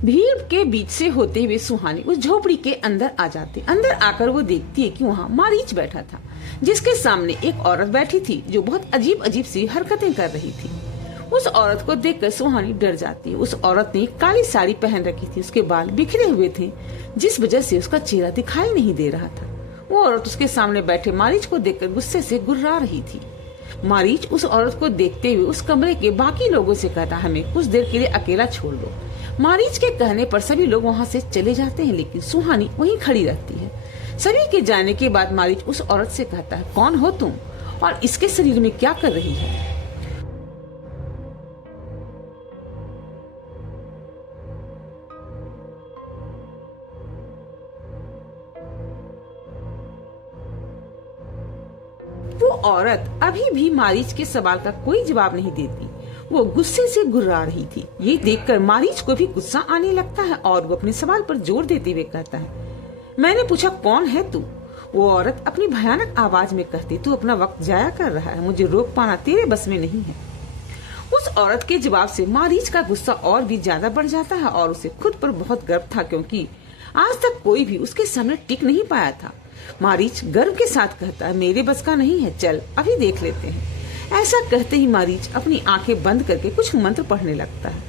भीड़ के बीच से होते हुए सुहानी उस झोपड़ी के अंदर आ जाती। अंदर आकर वो देखती है कि वहाँ मारीच बैठा था, जिसके सामने एक औरत बैठी थी जो बहुत अजीब अजीब सी हरकतें कर रही थी। उस औरत को देखकर सुहानी डर जाती है। उस औरत ने काली साड़ी पहन रखी थी, उसके बाल बिखरे हुए थे, जिस वजह से उसका चेहरा दिखाई नहीं दे रहा था। वो औरत उसके सामने बैठे मारीच को देखकर गुस्से से गुर्रा रही थी। मारीच उस औरत को देखते हुए उस कमरे के बाकी लोगों से कहता, हमें कुछ देर के लिए अकेला छोड़ दो। मारीच के कहने पर सभी लोग वहाँ से चले जाते हैं, लेकिन सुहानी वहीं खड़ी रहती है। सभी के जाने के बाद मारीच उस औरत से कहता है, कौन हो तुम और इसके शरीर में क्या कर रही है? वो औरत अभी भी मारीच के सवाल का कोई जवाब नहीं देती। वो गुस्से से गुर्रा रही थी। ये देखकर मारीच को भी गुस्सा आने लगता है और वो अपने सवाल पर जोर देते हुए कहता है, मैंने पूछा कौन है तू? वो औरत अपनी भयानक आवाज में कहती, तू अपना वक्त जाया कर रहा है, मुझे रोक पाना तेरे बस में नहीं है। उस औरत के जवाब से मारीच का गुस्सा और भी ज्यादा बढ़ जाता है और उसे खुद पर बहुत गर्व था, क्योंकि आज तक कोई भी उसके सामने टिक नहीं पाया था। मारीच गर्व के साथ कहता है, मेरे बस का नहीं है, चल अभी देख लेते हैं। ऐसा कहते ही मारीच अपनी आंखें बंद करके कुछ मंत्र पढ़ने लगता है।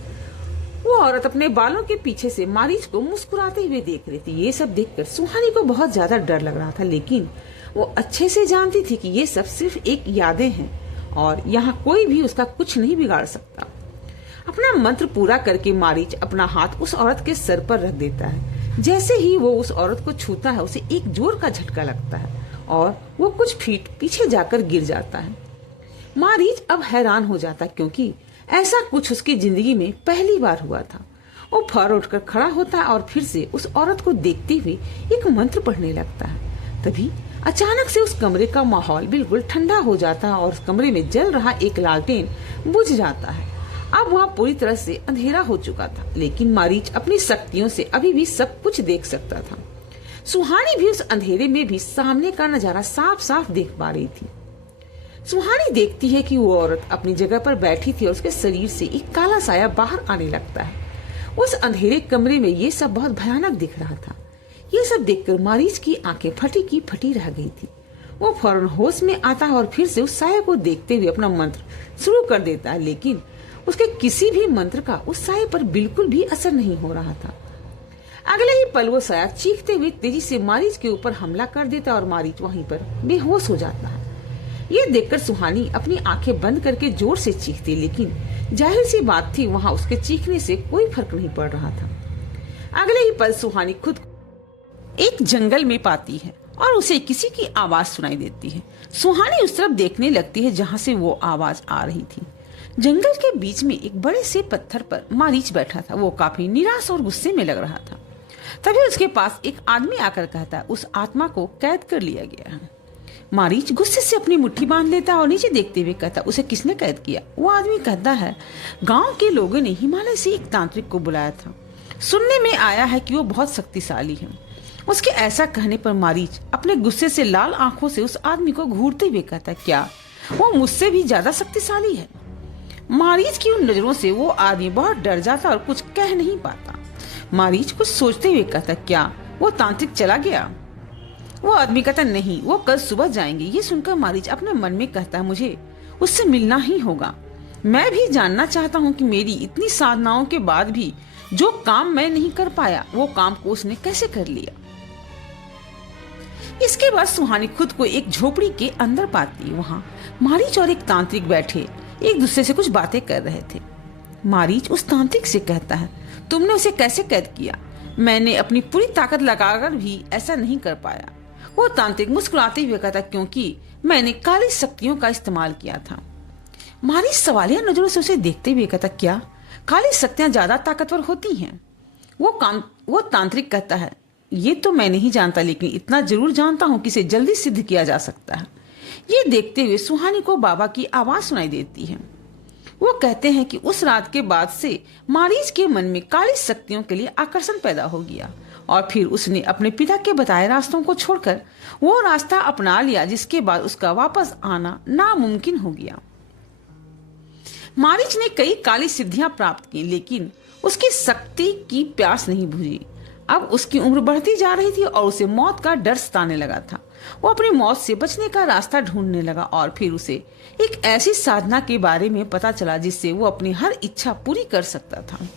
वो औरत अपने बालों के पीछे से मारीच को मुस्कुराते हुए देख रही थी। ये सब देखकर सुहानी को बहुत ज्यादा डर लग रहा था, लेकिन वो अच्छे से जानती थी कि ये सब सिर्फ एक यादें हैं और यहाँ कोई भी उसका कुछ नहीं बिगाड़ सकता। अपना मंत्र पूरा करके मारीच अपना हाथ उस औरत के सर पर रख देता है। जैसे ही वो उस औरत को छूता है, उसे एक जोर का झटका लगता है और वो कुछ फीट पीछे जाकर गिर जाता है। मारीच अब हैरान हो जाता, क्योंकि ऐसा कुछ उसकी जिंदगी में पहली बार हुआ था। वो फौरन उठकर खड़ा होता है और फिर से उस औरत को देखते हुए एक मंत्र पढ़ने लगता है। तभी अचानक से उस कमरे का माहौल बिल्कुल ठंडा हो जाता है और उस कमरे में जल रहा एक लालटेन बुझ जाता है। अब वहाँ पूरी तरह से अंधेरा हो चुका था, लेकिन मारीच अपनी शक्तियों से अभी भी सब कुछ देख सकता था। सुहानी भी उस अंधेरे में भी सामने का नजारा साफ साफ देख पा रही थी। सुहानी देखती है कि वो औरत अपनी जगह पर बैठी थी और उसके शरीर से एक काला साया बाहर आने लगता है। उस अंधेरे कमरे में ये सब बहुत भयानक दिख रहा था। ये सब देखकर मारीच की आंखें फटी की फटी रह गई थी। वो फौरन होश में आता है और फिर से उस साये को देखते हुए अपना मंत्र शुरू कर देता है, लेकिन उसके किसी भी मंत्र का उस साये पर बिल्कुल भी असर नहीं हो रहा था। अगले ही पल वो साया चीखते हुए तेजी से मारीच के ऊपर हमला कर देता और मारीच वहीं पर बेहोश हो जाता है। ये देखकर सुहानी अपनी आंखें बंद करके जोर से चीखती, लेकिन जाहिर सी बात थी, वहाँ उसके चीखने से कोई फर्क नहीं पड़ रहा था। अगले ही पल सुहानी खुद एक जंगल में पाती है और उसे किसी की आवाज सुनाई देती है। सुहानी उस तरफ देखने लगती है जहाँ से वो आवाज आ रही थी। जंगल के बीच में एक बड़े से पत्थर पर मारीच बैठा था। वो काफी निराश और गुस्से में लग रहा था। तभी उसके पास एक आदमी आकर कहता है, उस आत्मा को कैद कर लिया गया है। मारीच गुस्से से अपनी मुट्ठी बांध लेता और नीचे देखते हुए कहता, उसे किसने कैद किया? वो आदमी कहता है, गांव के लोगों ने हिमालय से एक तांत्रिक को बुलाया था। सुनने में आया है कि वो बहुत शक्तिशाली है। उसके ऐसा कहने पर मारीच अपने गुस्से से लाल आंखों से उस आदमी को घूरते हुए कहता, क्या वो मुझसे भी ज्यादा शक्तिशाली है? मारीच की उन नजरों से वो आदमी बहुत डर जाता और कुछ कह नहीं पाता। मारीच कुछ सोचते हुए कहता, क्या वो तांत्रिक चला गया? वो आदमी कहता, नहीं, वो कल सुबह जाएंगे। ये सुनकर मारीच अपने मन में कहता, मुझे उससे मिलना ही होगा। मैं भी जानना चाहता हूँ कि मेरी इतनी साधनाओं के बाद भी जो काम मैं नहीं कर पाया, वो काम को उसने कैसे कर लिया। इसके बाद सुहानी खुद को एक झोपड़ी के अंदर पाती है। वहाँ मारीच और एक तांत्रिक बैठे एक दूसरे से कुछ बातें कर रहे थे। मारीच उस तांत्रिक से कहता है, तुमने उसे कैसे कैद किया? मैंने अपनी पूरी ताकत लगाकर भी ऐसा नहीं कर पाया। वो तांत्रिक मुस्कुराते हुए कहता, क्योंकि मैंने काली शक्तियों का इस्तेमाल किया था। मारीच सवालिया नजरों से उसे देखते हुए कहता, क्या काली शक्तियां ज्यादा ताकतवर होती हैं? वो तांत्रिक कहता है, ये तो मैं नहीं जानता, लेकिन इतना जरूर जानता हूँ कि इसे जल्दी सिद्ध किया जा सकता है। ये देखते हुए सुहानी को बाबा की आवाज सुनाई देती है। वो कहते हैं कि उस रात के बाद से मारीच के मन में काली शक्तियों के लिए आकर्षण पैदा हो गया और फिर उसने अपने पिता के बताए रास्तों को छोड़कर वो रास्ता अपना लिया, जिसके बाद उसका वापस आना नामुमकिन हो गया। मारीच ने कई काली सिद्धियां प्राप्त की, लेकिन उसकी शक्ति की प्यास नहीं बुझी। अब उसकी उम्र बढ़ती जा रही थी और उसे मौत का डर सताने लगा था। वो अपनी मौत से बचने का रास्ता ढूंढने लगा और फिर उसे एक ऐसी साधना के बारे में पता चला जिससे वो अपनी हर इच्छा पूरी कर सकता था।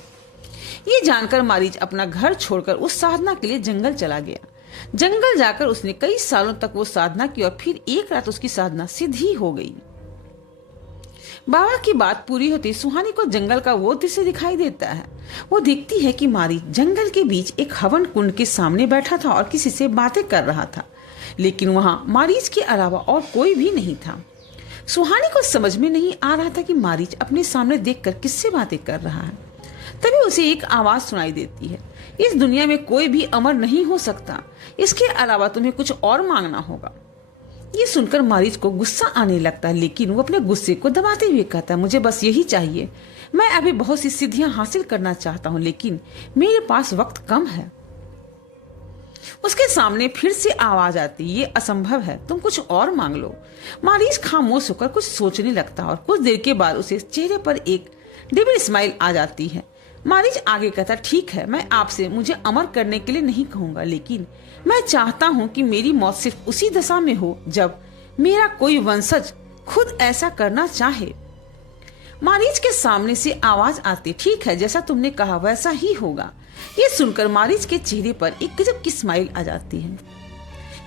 ये जानकर मारीच अपना घर छोड़कर उस साधना के लिए जंगल चला गया। जंगल जाकर उसने कई सालों तक वो साधना की और फिर एक रात उसकी साधना सिद्ध हो गई। बाबा की बात पूरी होती सुहानी को जंगल का वो दृश्य दिखाई देता है। वो देखती है कि मारीच जंगल के बीच एक हवन कुंड के सामने बैठा था और किसी से बातें कर रहा था, लेकिन वहां मारीच के अलावा और कोई भी नहीं था। सुहानी को समझ में नहीं आ रहा था कि मारीच अपने सामने देखकर किससे बातें कर रहा है। तभी उसे एक आवाज सुनाई देती है, इस दुनिया में कोई भी अमर नहीं हो सकता, इसके अलावा तुम्हें कुछ और मांगना होगा। ये सुनकर मारीच को गुस्सा आने लगता है, लेकिन वो अपने गुस्से को दबाते हुए कहता है, मुझे बस यही चाहिए। मैं अभी बहुत सी सिद्धियां हासिल करना चाहता हूँ, लेकिन मेरे पास वक्त कम है। उसके सामने फिर से आवाज आती, ये असंभव है, तुम कुछ और मांग लो। मारीच खामोश होकर कुछ सोचने लगता और कुछ देर के बाद उसे चेहरे पर एक डिबी स्माइल आ जाती है। मारीच आगे कहता, ठीक है, मैं आपसे मुझे अमर करने के लिए नहीं कहूंगा, लेकिन मैं चाहता हूं कि मेरी मौत सिर्फ उसी दशा में हो जब मेरा कोई वंशज खुद ऐसा करना चाहे। मारीच के सामने से आवाज आती, ठीक है, जैसा तुमने कहा वैसा ही होगा। ये सुनकर मारीच के चेहरे पर एक गजब की स्माइल आ जाती है।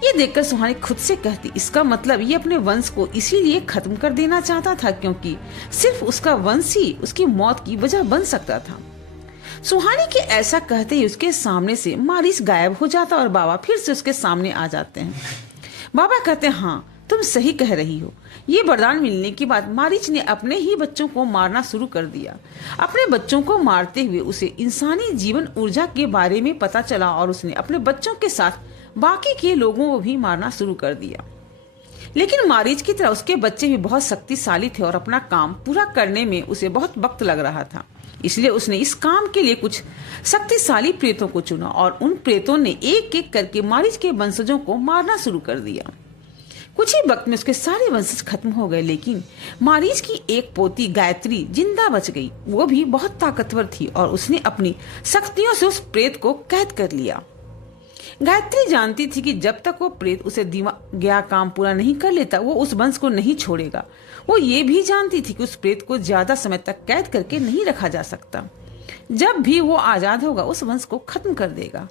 ये देखकर सुहानी खुद से कहती, इसका मतलब ये अपने वंश को इसीलिए खत्म कर देना चाहता था क्योंकि सिर्फ उसका वंश ही उसकी मौत की वजह बन सकता था। सुहानी के ऐसा कहते ही उसके सामने से मारीच गायब हो जाता और बाबा फिर से उसके सामने आ जाते हैं। बाबा कहते हैं, हाँ तुम सही कह रही हो। ये वरदान मिलने के बाद मारीच ने अपने ही बच्चों को मारना शुरू कर दिया। अपने बच्चों को मारते हुए उसे इंसानी जीवन ऊर्जा के बारे में पता चला और उसने अपने बच्चों के साथ बाकी के लोगों को भी मारना शुरू कर दिया। लेकिन मारीच की तरह उसके बच्चे भी बहुत शक्तिशाली थे और अपना काम पूरा करने में उसे बहुत वक्त लग रहा था। इसलिए उसने इस काम के लिए कुछ शक्तिशाली प्रेतों को चुना और उन प्रेतों ने एक एक करके मारीच के वंशजों को मारना शुरू कर दिया। कुछ ही वक्त में उसके सारे वंशज खत्म हो गए, लेकिन मारीच की एक पोती गायत्री जिंदा बच गई। वो भी बहुत ताकतवर थी और उसने अपनी शक्तियों से उस प्रेत को कैद कर लिया। गायत्री जानती थी कि जब तक वो प्रेत उसे दिया गया काम पूरा नहीं कर लेता वो उस वंश को नहीं छोड़ेगा। वो ये भी जानती थी कि उस प्रेत को ज्यादा समय तक कैद करके नहीं रखा जा सकता। जब भी वो आजाद होगा उस वंश को खत्म कर देगा।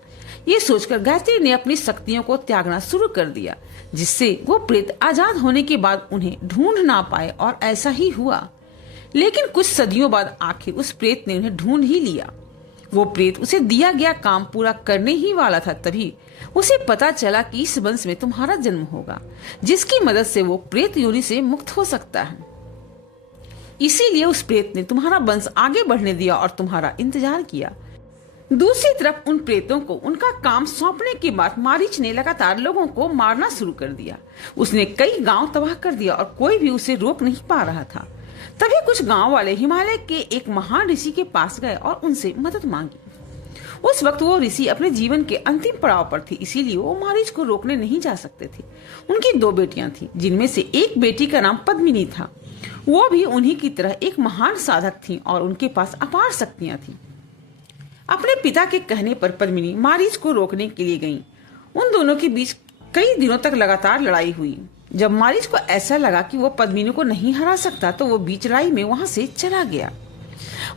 ये सोचकर गायत्री ने अपनी शक्तियों को त्यागना शुरू कर दिया, जिससे वो प्रेत आजाद होने के बाद उन्हें ढूंढ ना पाए, और ऐसा ही हुआ। लेकिन कुछ सदियों बाद आखिर उस प्रेत ने उन्हें ढूंढ ही लिया। वो प्रेत उसे दिया गया काम पूरा करने ही वाला था। तभी उसे पता चला कि इस वंश में तुम्हारा जन्म होगा, जिसकी मदद से वो प्रेत योनि से मुक्त हो सकता है। इसीलिए उस प्रेत ने तुम्हारा वंश आगे बढ़ने दिया और तुम्हारा इंतजार किया। दूसरी तरफ उन प्रेतों को उनका काम सौंपने के बाद मारीच ने लगातार लोगों को मारना शुरू कर दिया। उसने कई गांव तबाह कर दिया और कोई भी उसे रोक नहीं पा रहा था। तभी कुछ गांव वाले हिमालय के एक महान ऋषि के पास गए और उनसे मदद मांगी। उस वक्त वो ऋषि अपने जीवन के अंतिम पड़ाव पर थे, इसीलिए वो मारीच को रोकने नहीं जा सकते थे। उनकी 2 बेटियां थी, जिनमें से एक बेटी का नाम पद्मिनी था। वो भी उन्हीं की तरह एक महान साधक थी और उनके पास अपार शक्तियां थी। अपने पिता के कहने पर पद्मिनी मारीच को रोकने के लिए गईं। उन दोनों के बीच कई दिनों तक लगातार लड़ाई हुई। जब मारीच को ऐसा लगा कि वो पद्मिनी को नहीं हरा सकता तो वो बीच लड़ाई में वहां से चला गया।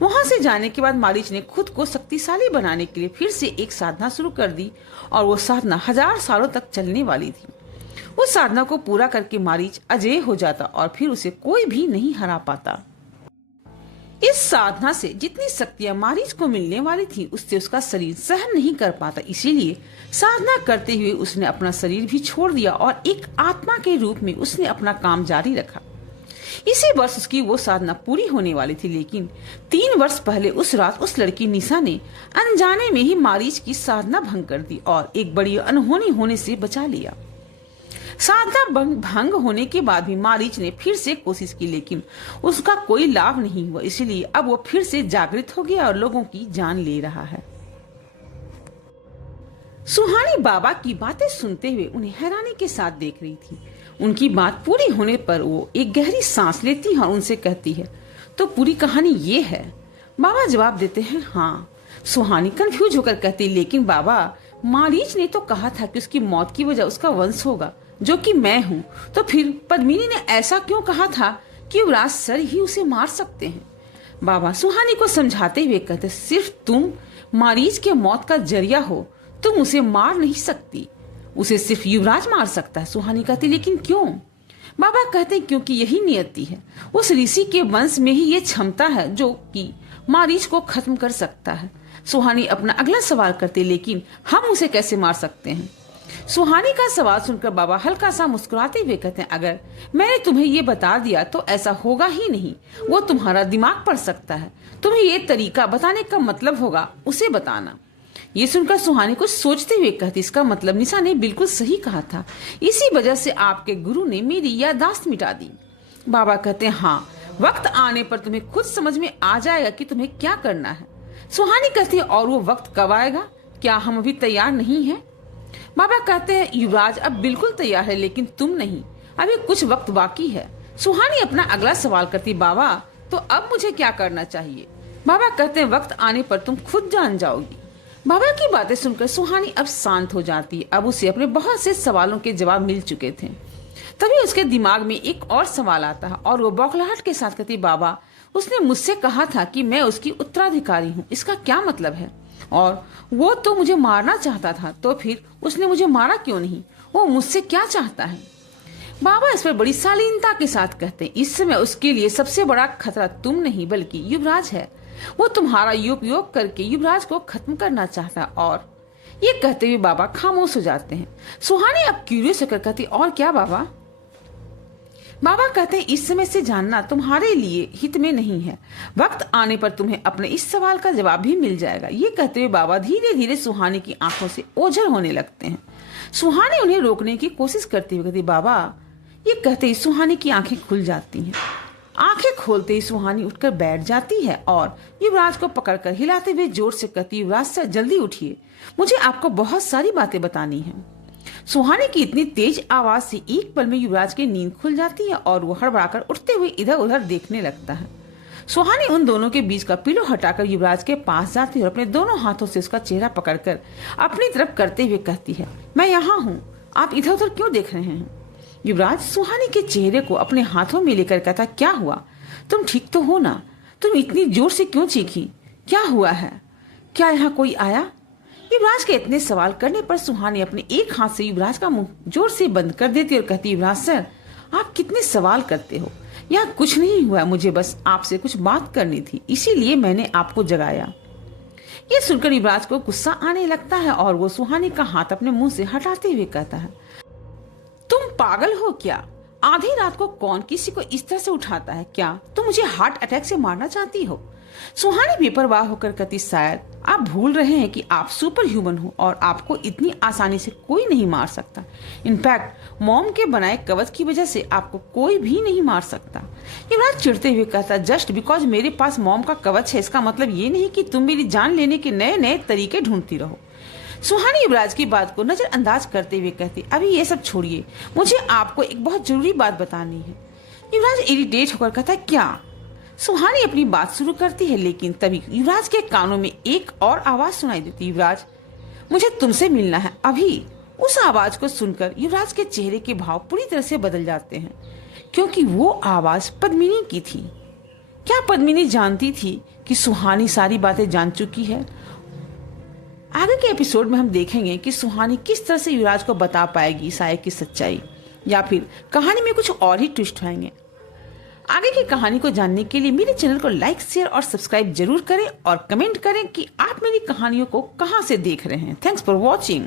वहां से जाने के बाद मारीच ने खुद को शक्तिशाली बनाने के लिए फिर से एक साधना शुरू कर दी और वो साधना 1000 सालों तक चलने वाली थी। उस साधना को पूरा करके मारीच अजेय हो जाता और फिर उसे कोई भी नहीं हरा पाता। इस साधना से जितनी शक्तियां मारीच को मिलने वाली थी उससे उसका शरीर सहन नहीं कर पाता। इसीलिए साधना करते हुए उसने अपना शरीर भी छोड़ दिया और एक आत्मा के रूप में उसने अपना काम जारी रखा। इसी वर्ष उसकी वो साधना पूरी होने वाली थी, लेकिन 3 वर्ष पहले उस रात उस लड़की निशा ने अनजाने में ही मारीच की साधना भंग कर दी और एक बड़ी अनहोनी होने से बचा लिया। साधना भंग होने के बाद भी मारीच ने फिर से कोशिश की, लेकिन उसका कोई लाभ नहीं हुआ। इसलिए अब वो फिर से जागृत हो गया और लोगों की जान ले रहा है। सुहानी बाबा की बातें सुनते हुए उन्हें हैरानी के साथ देख रही थी। उनकी बात पूरी होने पर वो एक गहरी सांस लेती है और उनसे कहती है, तो पूरी कहानी ये है। बाबा जवाब देते हैं हाँ। सुहानी कंफ्यूज होकर कहती लेकिन बाबा, मारीच ने तो कहा था कि उसकी मौत की वजह उसका वंश होगा, जो कि मैं हूँ। तो फिर पद्मिनी ने ऐसा क्यों कहा था कि युवराज सर ही उसे मार सकते हैं? बाबा सुहानी को समझाते हुए कहते सिर्फ तुम मारीच के मौत का जरिया हो, तुम उसे मार नहीं सकती, उसे सिर्फ युवराज मार सकता है। सुहानी कहती लेकिन क्यों? बाबा कहते क्योंकि यही नियति है, उस ऋषि के वंश में ही ये क्षमता है जो कि मारीच को खत्म कर सकता है। सुहानी अपना अगला सवाल करते लेकिन हम उसे कैसे मार सकते हैं? सुहानी का सवाल सुनकर बाबा हल्का सा मुस्कुराते हुए कहते हैं अगर मैंने तुम्हें ये बता दिया तो ऐसा होगा ही नहीं, वो तुम्हारा दिमाग पढ़ सकता है, तुम्हें ये तरीका बताने का मतलब होगा उसे बताना। ये सुनकर सुहानी कुछ सोचते हुए कहती इसका मतलब निशा ने बिल्कुल सही कहा था, इसी वजह से आपके गुरु ने मेरी याददाश्त मिटा दी। बाबा कहते हैं हाँ, वक्त आने पर तुम्हें खुद समझ में आ जाएगा कि तुम्हें क्या करना है। सुहानी कहती है और वो वक्त कब आएगा, क्या हम अभी तैयार नहीं हैं? बाबा कहते हैं युवराज अब बिल्कुल तैयार है लेकिन तुम नहीं, अभी कुछ वक्त बाकी है। सुहानी अपना अगला सवाल करती बाबा तो अब मुझे क्या करना चाहिए? बाबा कहते हैं वक्त आने पर तुम खुद जान जाओगी। बाबा की बातें सुनकर सुहानी अब शांत हो जाती, अब उसे अपने बहुत से सवालों के जवाब मिल चुके थे। तभी उसके दिमाग में एक और सवाल आता है और वो बौखलाहट के साथ कहती बाबा उसने मुझसे कहा था कि मैं उसकी उत्तराधिकारी हूँ, इसका क्या मतलब है? और वो तो मुझे मारना चाहता था, तो फिर उसने मुझे मारा क्यों नहीं? वो मुझसे क्या चाहता है? बाबा इस पर बड़ी शालीनता के साथ कहते हैं इस समय उसके लिए सबसे बड़ा खतरा तुम नहीं बल्कि युवराज है। वो तुम्हारा उपयोग करके युवराज को खत्म करना चाहता। और ये कहते हुए बाबा खामोश हो जाते हैं। सुहानी अब क्यूरियस होकर कहती और क्या बाबा? बाबा कहते हैं इस समय से जानना तुम्हारे लिए हित में नहीं है, वक्त आने पर तुम्हें अपने इस सवाल का जवाब भी मिल जाएगा। ये कहते हुए बाबा धीरे धीरे सुहानी की आंखों से ओझल होने लगते हैं। सुहानी उन्हें रोकने की कोशिश करती हुई कहती बाबा। ये कहते ही सुहानी की आंखें खुल जाती हैं। आंखें खोलते ही सुहानी उठकर बैठ जाती है और युवराज को पकड़कर हिलाते हुए जोर से कहती युवराज सर जल्दी उठिए, मुझे आपको बहुत सारी बातें बतानी है। सुहानी की इतनी तेज आवाज से एक पल में युवराज की नींद खुल जाती है और वो हड़बड़ाकर उठते हुए इधर उधर देखने लगता है। सुहानी उन दोनों के बीच का पिलो हटाकर युवराज के पास जाती है और अपने दोनों हाथों से उसका चेहरा पकड़कर अपनी तरफ करते हुए कहती है मैं यहाँ हूँ, आप इधर उधर क्यों देख रहे हैं? युवराज सुहानी के चेहरे को अपने हाथों में लेकर कहता क्या हुआ, तुम ठीक तो हो ना? तुम इतनी जोर से क्यों चीखी, क्या हुआ है? क्या यहाँ कोई आया? युवराज के इतने सवाल करने पर सुहानी अपने एक हाथ से युवराज का मुंह जोर से बंद कर देती और कहती युवराज सर आप कितने सवाल करते हो, यहाँ कुछ नहीं हुआ, मुझे बस आपसे कुछ बात करनी थी, इसीलिए मैंने आपको जगाया। ये सुनकर युवराज को गुस्सा आने लगता है और वो सुहानी का हाथ अपने मुंह से हटाते हुए कहता है तुम पागल हो क्या? आधी रात को कौन किसी को इस तरह से उठाता है? क्या तुम मुझे हार्ट अटैक से मारना चाहती हो? सुहानी बेपरवाह होकर कहती शायद आप भूल रहे हैं कि आप सुपर ह्यूमन हो और आपको इतनी आसानी से कोई नहीं मार सकता। इनफैक्ट मॉम के बनाए कवच की वजह से आपको कोई भी नहीं मार सकता। युवराज चिढ़ते हुए कहता जस्ट बिकॉज मेरे पास मॉम का कवच है इसका मतलब ये नहीं कि तुम मेरी जान लेने के नए नए तरीके ढूंढती रहो। सुहानी युवराज की बात को नजरअंदाज करते हुए कहती अभी ये सब छोड़िए, मुझे आपको एक बहुत जरूरी बात बतानी है। युवराज इरिटेट होकर कहता क्या? सुहानी अपनी बात शुरू करती है लेकिन तभी युवराज के कानों में एक और आवाज सुनाई देती युवराज मुझे तुमसे मिलना है अभी। उस आवाज को सुनकर युवराज के चेहरे के भाव पूरी तरह से बदल जाते हैं क्योंकि वो आवाज पद्मिनी की थी। क्या पद्मिनी जानती थी कि सुहानी सारी बातें जान चुकी है? आगे के एपिसोड में हम देखेंगे कि सुहानी किस तरह से युवराज को बता पाएगी साये की सच्चाई, या फिर कहानी में कुछ और ही ट्विस्ट होंगे। आगे की कहानी को जानने के लिए मेरे चैनल को लाइक शेयर और सब्सक्राइब जरूर करें और कमेंट करें कि आप मेरी कहानियों को कहां से देख रहे हैं। Thanks for watching.